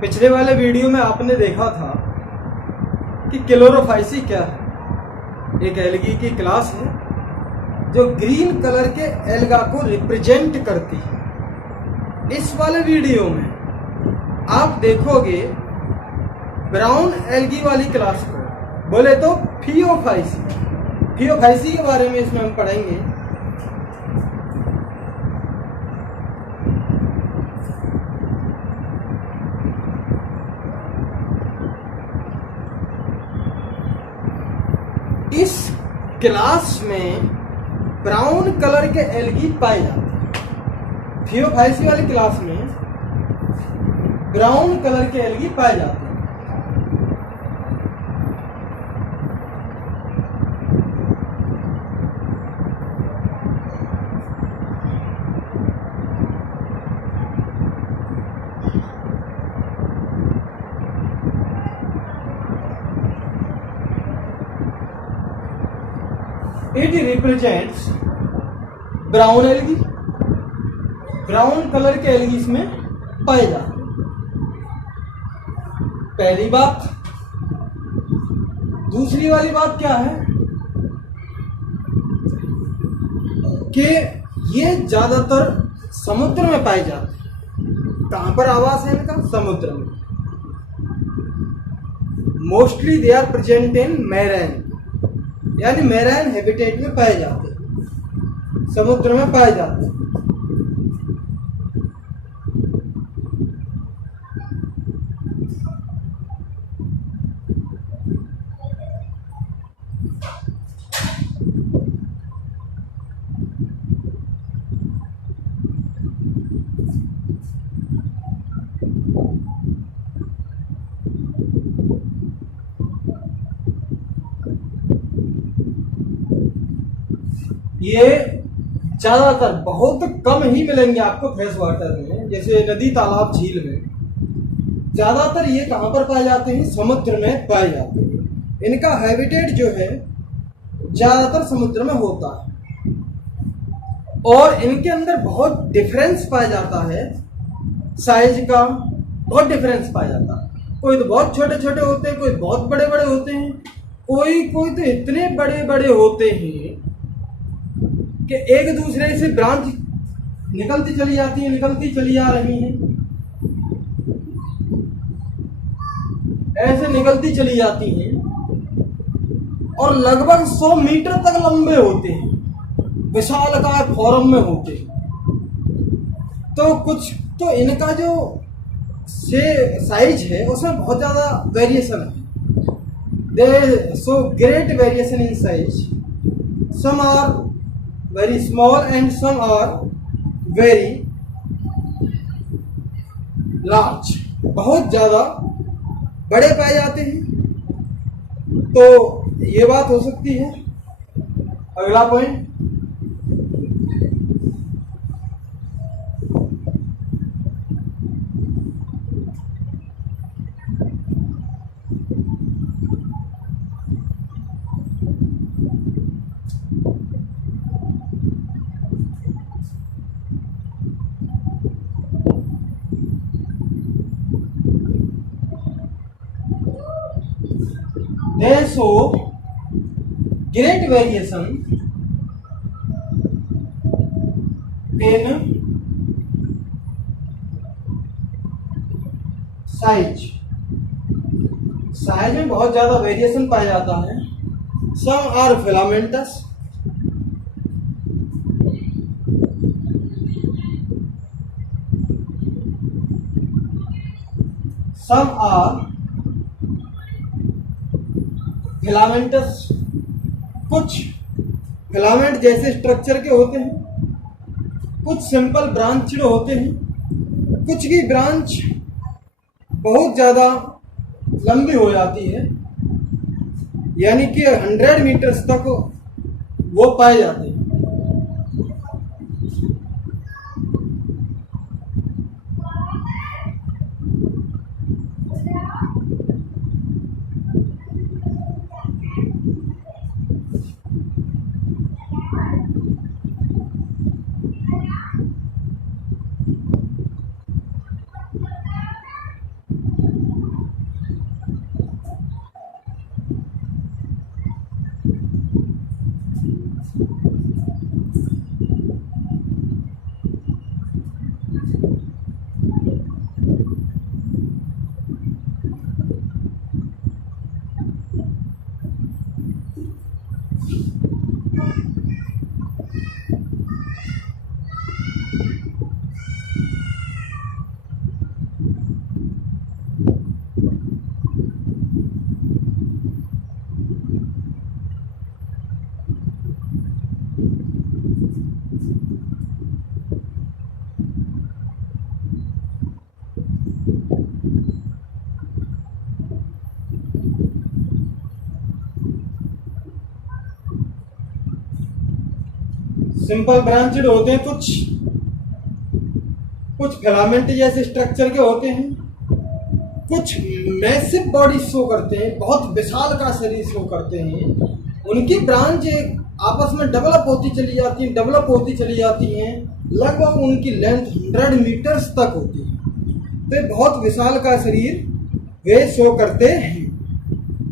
पिछले वाले वीडियो में आपने देखा था कि क्लोरोफाइसी क्या है। एक एल्गी की क्लास है जो ग्रीन कलर के एल्गा को रिप्रेजेंट करती है। इस वाले वीडियो में आप देखोगे ब्राउन एल्गी वाली क्लास को, बोले तो फियोफाइसी। फियोफाइसी के बारे में इसमें हम पढ़ेंगे। इस क्लास में ब्राउन कलर के एल्गी पाए जाते हैं। फियोफाइसी वाली क्लास में ब्राउन कलर के एल्गी पाए जाते हैं। It represents brown algae. Brown colour के एल्गी इसमें पाए जाते हैं। पहली बात। दूसरी वाली बात क्या है कि ये ज्यादातर समुद्र में पाए जाते हैं। कहां पर आवास है इनका? समुद्र में। Mostly they are present in marine, यानी मैराइन हैबिटेट में पाए जाते हैं, समुद्र में पाए जाते हैं। ये ज्यादातर बहुत कम ही मिलेंगे आपको फ्रेश वाटर में, जैसे नदी, तालाब, झील में। ज्यादातर ये कहां पर पाए जाते हैं? समुद्र में पाए जाते हैं। इनका हैबिटेट जो है ज्यादातर समुद्र में होता है और इनके अंदर बहुत डिफरेंस पाया जाता है। साइज का बहुत डिफरेंस पाया जाता है। कोई तो बहुत छोटे छोटे होते हैं, कोई बहुत बड़े बड़े होते हैं, कोई तो इतने बड़े बड़े होते हैं कि एक दूसरे से ब्रांच निकलती चली जाती है, निकलती चली जा रही हैं, ऐसे निकलती चली जाती हैं और लगभग 100 मीटर तक लंबे होते हैं, विशालकाय फॉर्म में होते हैं। तो कुछ तो इनका जो साइज है उसमें बहुत ज्यादा वेरिएशन है। They so great variation in size. Some are very small and some are very large। बहुत ज्यादा बड़े पाए जाते हैं। तो ये बात हो सकती है। अगला point, they show great variation in size. Size में बहुत ज्यादा वेरिएशन पाया जाता है। Some are filamentous, some are filamentous. कुछ फिलामेंट जैसे स्ट्रक्चर के होते हैं, कुछ सिंपल ब्रांचड होते हैं, कुछ की ब्रांच बहुत ज्यादा लंबी हो जाती है, यानी कि 100 मीटर्स तक वो पाए जाते हैं। सिंपल ब्रांचेड होते हैं, कुछ फिलामेंट जैसे स्ट्रक्चर के होते हैं, कुछ मैसिव बॉडी शो करते हैं, बहुत विशाल का शरीर शो करते हैं। उनकी ब्रांच आपस में डेवलप होती चली जाती हैं, लगभग उनकी लेंथ 100 मीटर्स तक होती है। तो बहुत विशाल का शरीर वे शो करते हैं।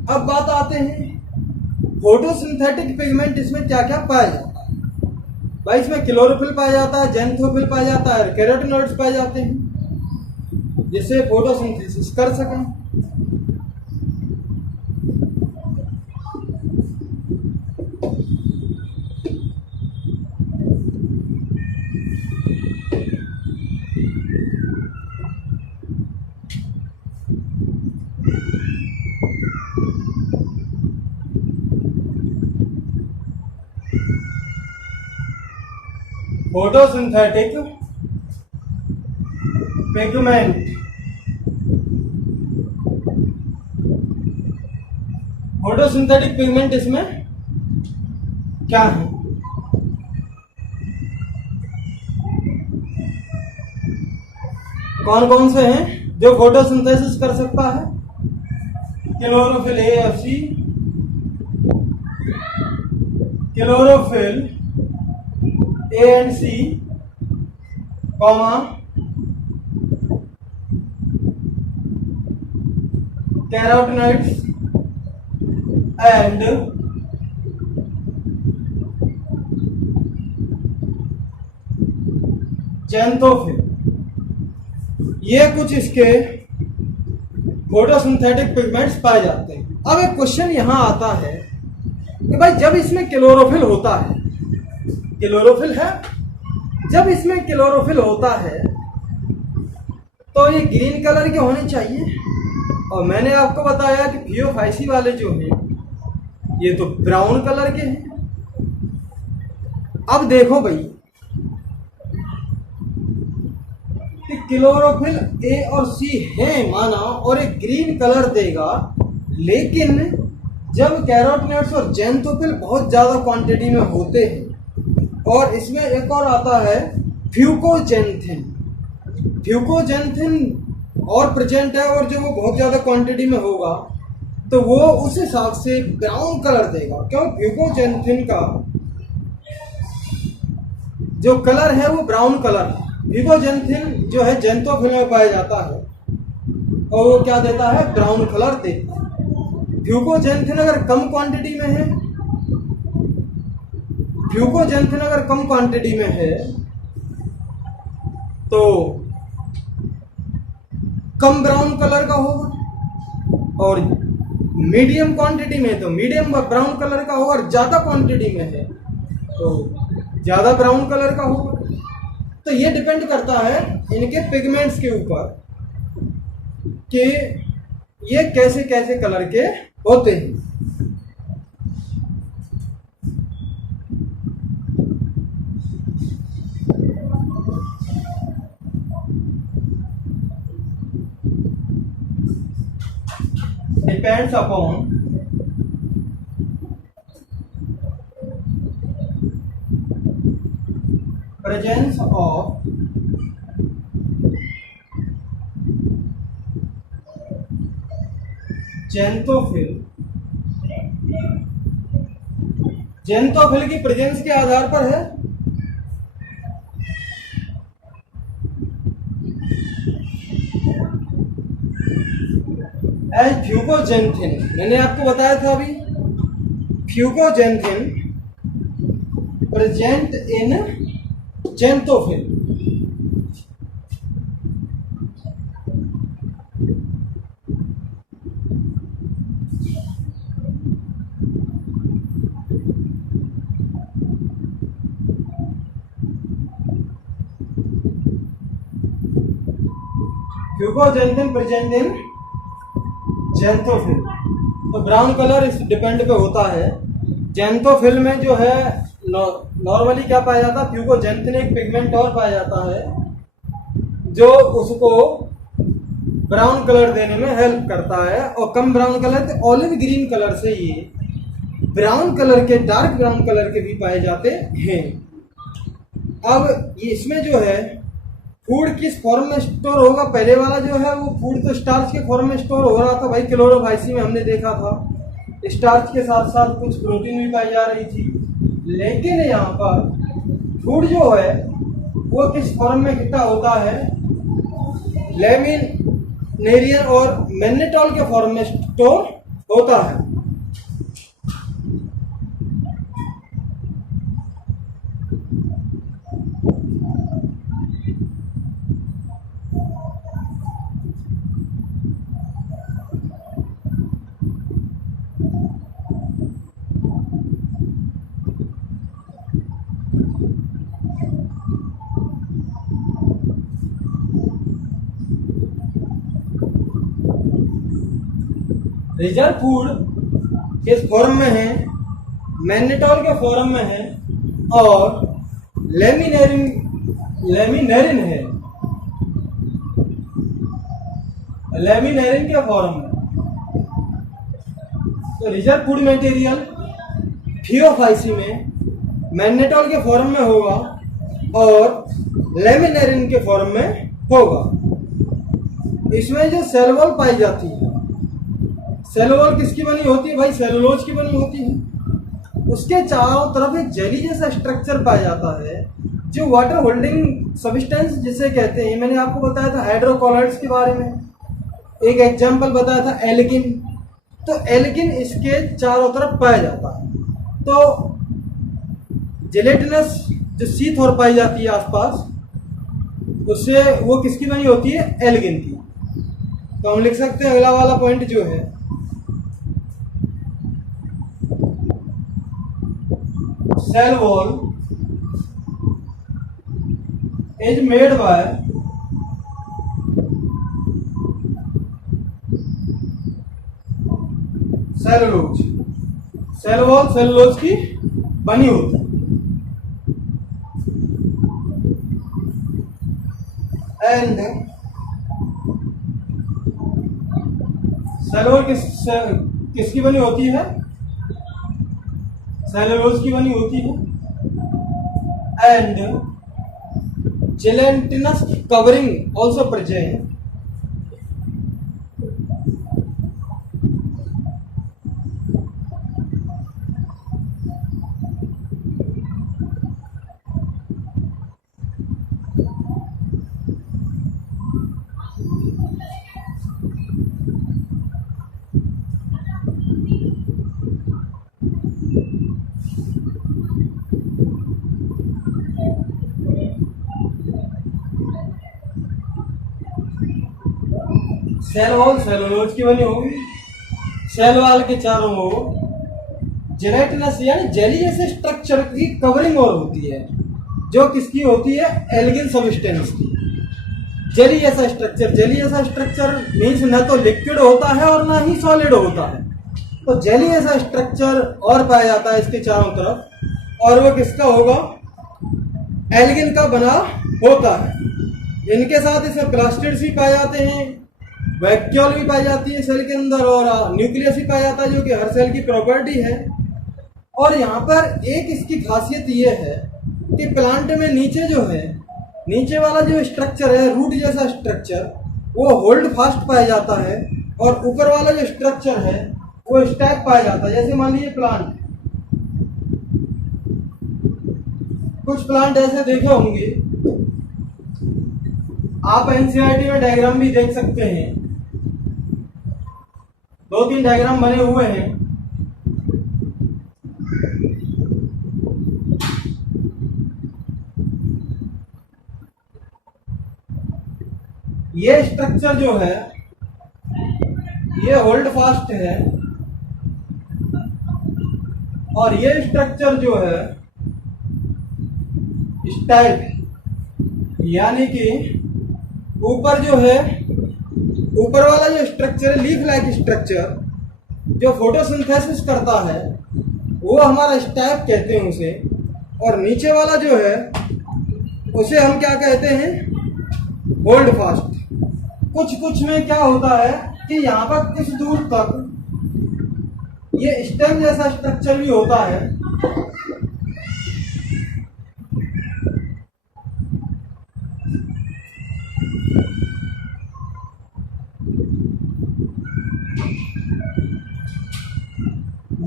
अब बात आते हैं फोटोसिंथेटिक पिगमेंट, इसमें क्या क्या पाया जाता है। भाई इसमें क्लोरोफिल पाया जाता है, जेंथोफिल पाया जाता है, कैरोटिनॉइड्स पाए जाते हैं जिससे फोटोसिंथेसिस कर सकें। फोटोसिंथेटिक पिगमेंट, फोटोसिंथेटिक पिगमेंट इसमें क्या है? कौन कौन से हैं जो फोटोसिंथेसिस कर सकता है? क्लोरोफिल ए और C, chlorophyll A and C, comma carotenoids and xanthophyll. ये कुछ इसके फोटोसिंथेटिक पिगमेंट्स पाए जाते हैं। अब एक क्वेश्चन यहां आता है कि भाई जब इसमें क्लोरोफिल होता है, क्लोरोफिल है, जब इसमें क्लोरोफिल होता है तो ये ग्रीन कलर के होने चाहिए, और मैंने आपको बताया कि फियोफाइसी वाले जो हैं ये तो ब्राउन कलर के हैं। अब देखो भाई कि क्लोरोफिल ए और सी है माना और एक ग्रीन कलर देगा, लेकिन जब कैरोटिनॉइड्स और जेंथोफिल बहुत ज्यादा क्वांटिटी में होते हैं, और इसमें एक और आता है फ्यूकोजेंथिन, फ्यूकोजेंथिन और प्रेजेंट है, और जो वो बहुत ज्यादा क्वांटिटी में होगा तो वो उस हिसाब से ब्राउन कलर देगा। क्यों? फ्यूकोजेंथिन का जो कलर है वो ब्राउन कलर है। फ्यूकोजेंथिन जो है जेंथोफिल में पाया जाता है और वो क्या देता है? ब्राउन कलर देता है। फ्यूकोजेंथिन अगर कम क्वांटिटी में है, फ्यूकोजेंथिन अगर कम क्वांटिटी में है तो कम ब्राउन कलर का होगा, और मीडियम क्वांटिटी में तो मीडियम ब्राउन कलर का होगा, और ज्यादा क्वांटिटी में है तो ज्यादा ब्राउन कलर का होगा। तो ये डिपेंड करता है इनके पिगमेंट्स के ऊपर कि ये कैसे कैसे कलर के होते हैं। Depends upon presence of xanthophyll, xanthophyll की प्रेजेंस के आधार पर है। एज फ्यूकोजेंथिन, मैंने आपको बताया था अभी, fucoxanthin present in xanthophyll. Fucoxanthin present in xanthophyll. तो ब्राउन कलर इस डिपेंड पे होता है। जेंथोफिल में जो है नॉर्मली क्या पाया जाता है? फ्यूकोजेंथिन एक पिगमेंट और पाया जाता है जो उसको ब्राउन कलर देने में हेल्प करता है, और कम ब्राउन कलर के ऑलिव ग्रीन कलर से ये ब्राउन कलर के, डार्क ब्राउन कलर के भी पाए जाते हैं। अब ये इसमें जो है फूड किस फॉर्म में स्टोर होगा, पहले वाला जो है वो फूड तो स्टार्च के फॉर्म में स्टोर हो रहा था भाई, क्लोरोफाइसी में हमने देखा था स्टार्च के साथ साथ कुछ प्रोटीन भी पाई जा रही थी। लेकिन यहाँ पर फूड जो है वो किस फॉर्म में इकट्ठा होता है, लेमिनेरियन और मैग्नेटॉल के फॉर्म में स्टोर होता है। रिजर्व फूड किस फॉर्म में है, मैग्नेटॉल के फॉर्म में है और लेमिनेरिन है, लेमिनेरिन के फॉर्म में। तो रिजर्व फूड मटेरियल थियोफाइसी में मैग्नेटॉल के फॉर्म में होगा और लेमिनेरिन के फॉर्म में होगा। इसमें जो सेल वॉल पाई जाती है, सेल वॉल किसकी बनी होती है भाई, सेलुलोज की बनी होती है। उसके चारों तरफ एक जेली जैसा स्ट्रक्चर पाया जाता है जो वाटर होल्डिंग सब्सटेंस जिसे कहते हैं। मैंने आपको बताया था हाइड्रोकोलाइड्स के बारे में, एक एग्जांपल बताया था एल्गिन। तो एल्गिन इसके चारों तरफ पाया जाता है। तो जेलेटिनस जो शीथ और पाई जाती है आसपास, उससे वो किसकी बनी होती है, एल्गिन की। तो हम लिख सकते हैं अगला वाला पॉइंट जो है, cell wall is made by cellulose. Cell wall cellulose की बनी होती है। एंड सेल वॉल किसकी बनी होती है, सेलुलोज की बनी होती है। And gelatinous covering also present। Cell wall cellulose की बनी होगी। सेल वॉल के चारों ओर जेलेटिनस यानी जेली जैसे स्ट्रक्चर की कवरिंग और होती है, जो किसकी होती है, एल्गिन सब्सटेंस की। जेली जैसा स्ट्रक्चर, जेली जैसा स्ट्रक्चर मीन्स न तो लिक्विड होता है और ना ही सॉलिड होता है। तो जेली जैसा स्ट्रक्चर और पाया जाता है इसके चारों तरफ, और वो किसका होगा, एल्गिन का बना होता है। इनके साथ इसमें प्लास्टिड्स भी पाए जाते हैं, वैक्यूल भी पाई जाती है सेल के अंदर, और न्यूक्लियस भी पाया जाता है जो कि हर सेल की प्रॉपर्टी है। और यहाँ पर एक इसकी खासियत ये है कि प्लांट में नीचे जो है, नीचे वाला जो स्ट्रक्चर है रूट जैसा स्ट्रक्चर, वो होल्ड फास्ट पाया जाता है, और ऊपर वाला जो स्ट्रक्चर है वो स्टैक पाया जाता है। जैसे मान लीजिए प्लांट, कुछ प्लांट ऐसे देखे होंगे आप, एनसीईआरटी में डायग्राम भी देख सकते हैं, 2-3 डायग्राम बने हुए हैं। ये स्ट्रक्चर जो है ये होल्ड फास्ट है, और ये स्ट्रक्चर जो है स्टैक, यानी कि ऊपर जो है, ऊपर वाला जो स्ट्रक्चर है लीफ लाइक स्ट्रक्चर जो फोटोसिंथेसिस करता है वो हमारा स्टैक कहते हैं उसे, और नीचे वाला जो है उसे हम क्या कहते हैं, होल्ड फास्ट। कुछ में क्या होता है कि यहाँ पर कुछ दूर तक ये स्टेम जैसा स्ट्रक्चर भी होता है,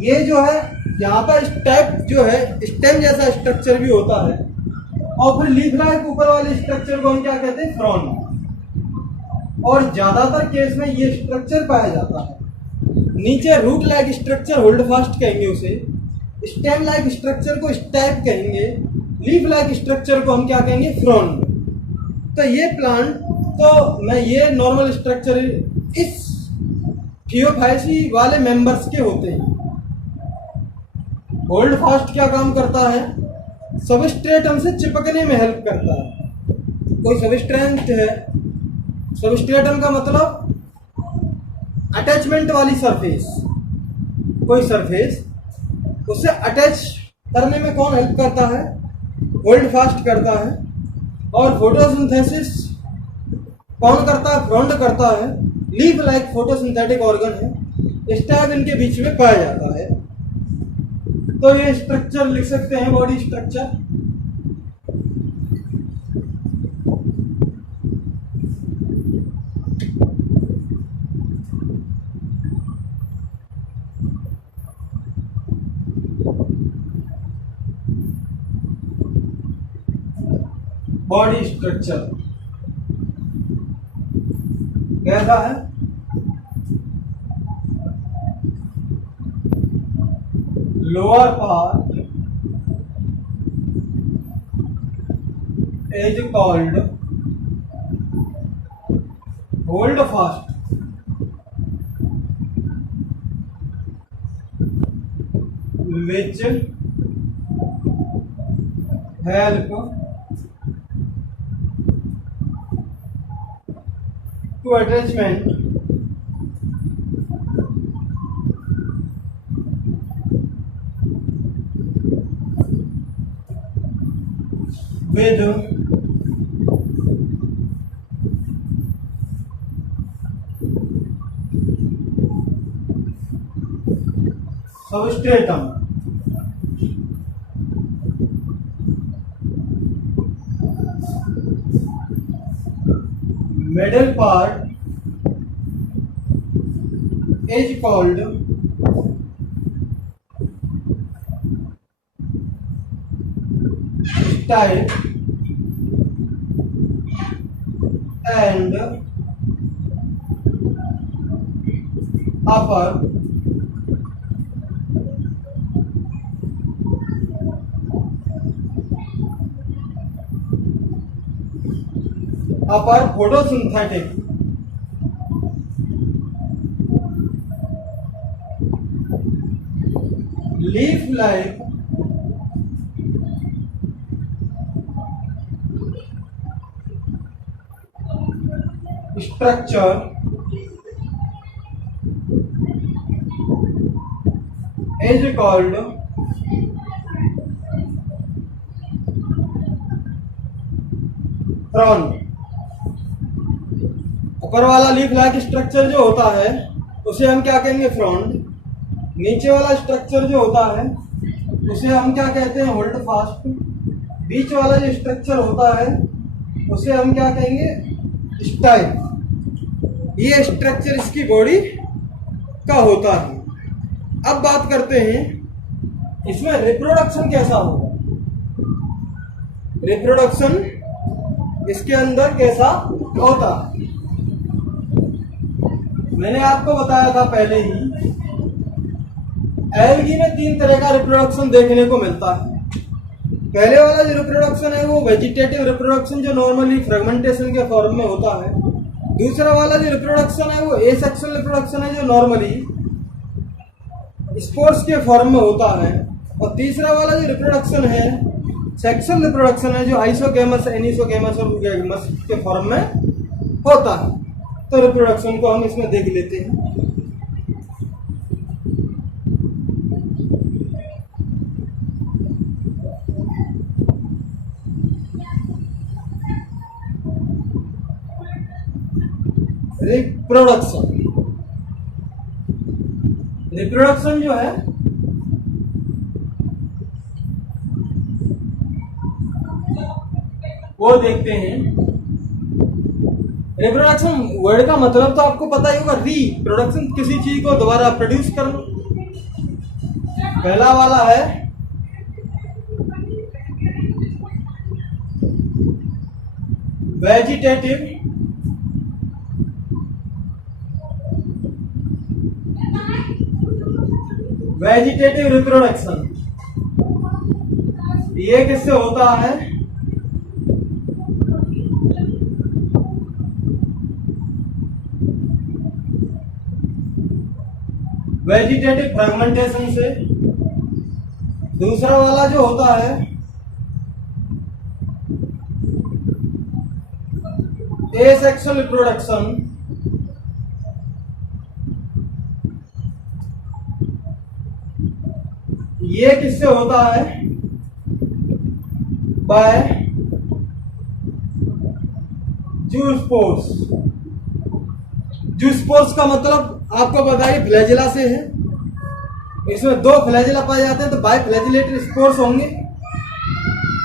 ये जो है यहाँ पर स्टेप जो है स्टेम जैसा स्ट्रक्चर भी होता है, और फिर लीफ लाइक ऊपर वाले स्ट्रक्चर को हम क्या कहते हैं, फ्रॉन। और ज्यादातर केस में ये स्ट्रक्चर पाया जाता है। नीचे root like structure holdfast कहेंगे उसे, स्टेम लाइक स्ट्रक्चर को स्टेप कहेंगे, लीफ लाइक स्ट्रक्चर को हम क्या कहेंगे, फ्रॉन। तो ये प्लांट तो मैं ये नॉर्मल स्ट्रक्चर इस थियोफाइसी वाले मेंबर्स के होते हैं। होल्ड फास्ट क्या काम करता है, सबस्ट्रेटम से चिपकने में हेल्प करता है। कोई सबस्ट्रेट है, सबस्ट्रेटम का मतलब अटैचमेंट वाली सरफेस, कोई सरफेस उससे अटैच करने में कौन हेल्प करता है, होल्ड फास्ट करता है। और फोटोसिंथेसिस कौन करता है, फ्रॉन्ड करता है। लीफ लाइक फोटोसिंथेटिक ऑर्गन है, स्टैब इनके बीच में पाया जाता है। तो ये स्ट्रक्चर लिख सकते हैं, बॉडी स्ट्रक्चर। बॉडी स्ट्रक्चर कैसा है, lower part is called hold fast, which help to attachment with substratum. Middle part is called style and upper photosynthetic leaf like structure is called frown. ऊपर वाला leaf like structure जो होता है उसे हम क्या कहेंगे, फ्रॉन्ड। नीचे वाला स्ट्रक्चर जो होता है उसे हम क्या कहते हैं, होल्ड फास्ट। बीच वाला जो स्ट्रक्चर होता है उसे हम क्या कहेंगे, स्टाइल। ये स्ट्रक्चर इसकी बॉडी का होता है। अब बात करते हैं इसमें रिप्रोडक्शन कैसा होगा। रिप्रोडक्शन इसके अंदर कैसा होता है, मैंने आपको बताया था पहले ही, एल्गी में 3 तरह का रिप्रोडक्शन देखने को मिलता है। पहले वाला जो रिप्रोडक्शन है वो वेजिटेटिव रिप्रोडक्शन, जो नॉर्मली फ्रेगमेंटेशन के फॉर्म में होता है। दूसरा वाला जो रिप्रोडक्शन है वो एसेक्सुअल रिप्रोडक्शन है, जो नॉर्मली स्पोर्स के फॉर्म में होता है। और तीसरा वाला जो रिप्रोडक्शन है सेक्सुअल रिप्रोडक्शन है, जो आइसोगेमस, एनिसोगेमस और यूगेमस के फॉर्म में होता है। तो रिप्रोडक्शन को हम इसमें देख लेते हैं। रिप्रोडक्शन, रिप्रोडक्शन जो है वो देखते हैं। रिप्रोडक्शन वर्ड का मतलब तो आपको पता ही होगा, रीप्रोडक्शन, किसी चीज को दोबारा प्रोड्यूस करना। पहला वाला है वेजिटेटिव रिप्रोडक्शन। ये किससे होता है? वेजिटेटिव फ्रेगमेंटेशन से। दूसरा वाला जो होता है एसेक्सुअल रिप्रोडक्शन। ये किससे होता है? Bye zoospores. जूस्पोर्स का मतलब आपको बताइए फ्लैजिला से है। इसमें दो फ्लैजिला पाए जाते हैं तो बाय फ्लैजिलेटेड स्पोर्स होंगे,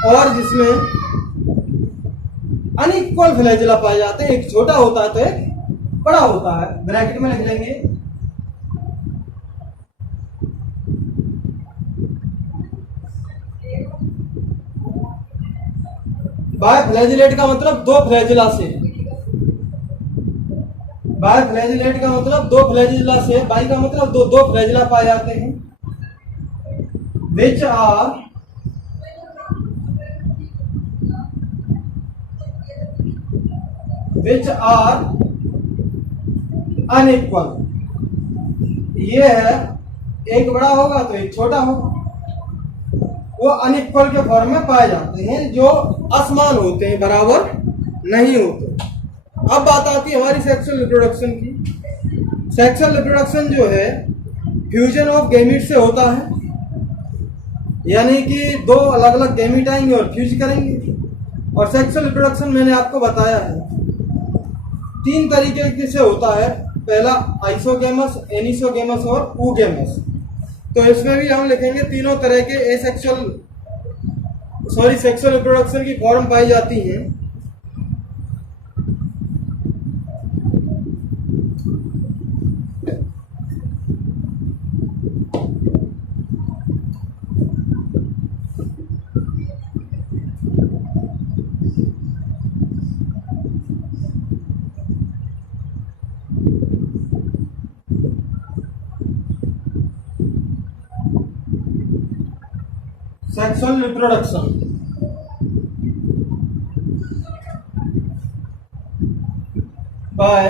और जिसमें अनइक्वल फ्लैजिला पाए जाते हैं, एक छोटा होता है तो एक बड़ा होता है। ब्रैकेट में लिख लेंगे बाय फ्लैजिलेट का मतलब दो फ्लैजिला से। बाय फ्लैजिलेट का मतलब दो फ्लैजिला से, बाई का मतलब दो फ्लैजिला पाए जाते हैं, विच आर अनइक्वल। ये है, एक बड़ा होगा तो एक छोटा होगा। वो अनइक्वल के फॉर्म में पाए जाते हैं, जो असमान होते हैं, बराबर नहीं होते। अब बात आती है हमारी सेक्सुअल रिप्रोडक्शन की। सेक्सुअल रिप्रोडक्शन जो है फ्यूजन ऑफ गैमीट से होता है, यानी कि दो अलग अलग गैमीट आएंगे और फ्यूज करेंगे। और सेक्सुअल रिप्रोडक्शन मैंने आपको बताया है तीन तरीके से होता है। पहला आइसोगेमस, एनिसोगेमस और ऊगेमस। तो इसमें भी हम लिखेंगे तीनों तरह के सेक्सुअल रिप्रोडक्शन की फॉर्म पाई जाती हैं। Sexual reproduction by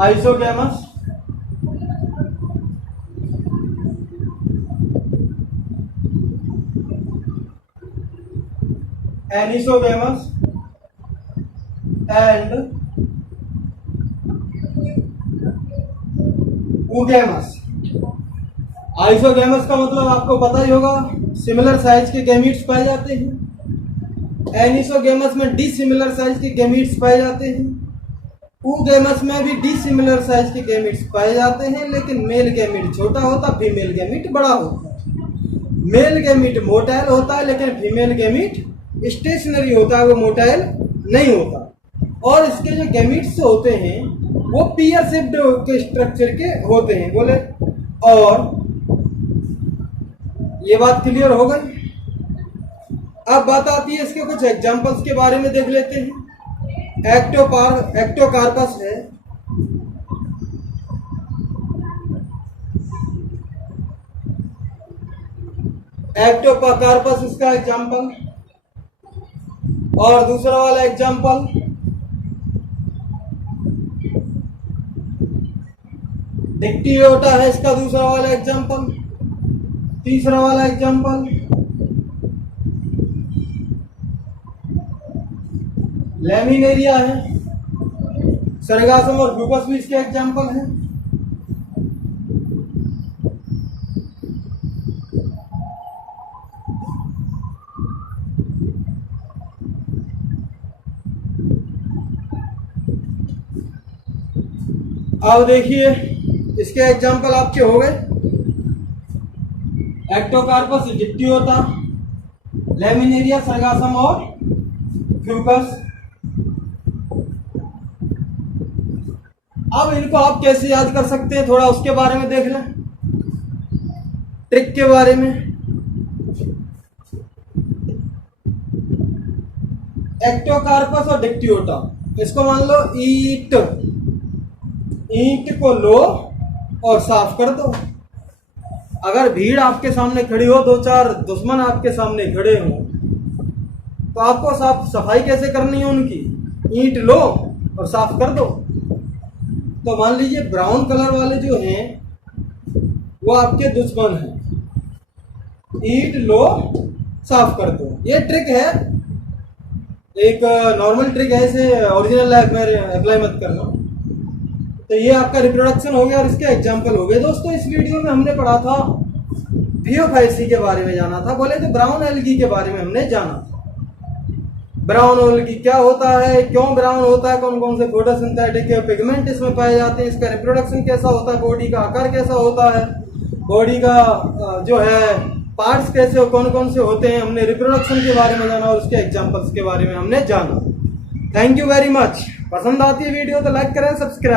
isogamous, anisogamous and oogamous. Isogamous का मतलब आपको पता ही होगा, सिमिलर साइज के गैमीट्स पाए जाते हैं। एनिसोगेमस में डिसिमिलर साइज के गैमीट्स पाए जाते हैं। ऊगेमस में भी डिसिमिलर साइज के गैमीट्स पाए जाते हैं, लेकिन मेल गैमीट छोटा होता, फीमेल गैमीट बड़ा होता है। मेल गैमीट मोटाइल होता है, लेकिन फीमेल गैमीट स्टेशनरी होता है, वो मोटाइल नहीं होता। और इसके जो गैमीट्स होते हैं वो पीयर शेप्ड के स्ट्रक्चर के होते हैं, बोले। और ये बात क्लियर हो गई। अब बात आती है इसके कुछ एग्जांपल्स के बारे में, देख लेते हैं। एक्टोकार्पस है, एक्टोकार्पस इसका एग्जांपल। और दूसरा वाला एग्जांपल डिक्टियोटा है, इसका दूसरा वाला एग्जांपल। तीसरा वाला एग्जांपल लैमिनेरिया है। सरगासम और ब्यूपस भी इसके एग्जांपल हैं। अब देखिए इसके एग्जांपल आपके हो गए। एक्टोकार्पस डिप्टियोटा, लेमिनेरिया सर्गासम और फ्यूकस। अब इनको आप कैसे याद कर सकते हैं, थोड़ा उसके बारे में देख लें, ट्रिक के बारे में। एक्टोकार्पस और डिप्टियोटा, इसको मान लो ईंट, ईंट को लो और साफ कर दो। अगर भीड़ आपके सामने खड़ी हो, दो चार दुश्मन आपके सामने खड़े हो, तो आपको साफ सफाई कैसे करनी है उनकी, ईंट लो और साफ कर दो। तो मान लीजिए ब्राउन कलर वाले जो हैं वो आपके दुश्मन हैं, ईंट लो साफ कर दो। ये ट्रिक है, एक नॉर्मल ट्रिक है, इसे ओरिजिनल लाइफ में अप्लाई मत करना। तो ये आपका रिप्रोडक्शन हो गया और इसके एग्जाम्पल हो गए। दोस्तों इस वीडियो में हमने पढ़ा था भियोफाइसी के बारे में जाना था, बोले तो ब्राउन एल्गी के बारे में हमने जाना था। ब्राउन एल्गी क्या होता है, क्यों ब्राउन होता है, कौन कौन से फोटोसिंथेटिक पिगमेंट इसमें पाए जाते हैं, इसका रिप्रोडक्शन कैसा होता है, बॉडी का आकार कैसा होता है, बॉडी का जो है पार्ट्स कैसे कौन कौन से होते हैं, हमने रिप्रोडक्शन के बारे में जाना और उसके एग्जाम्पल्स के बारे में हमने जाना। Thank you very much. पसंद आती है वीडियो तो लाइक करें, सब्सक्राइब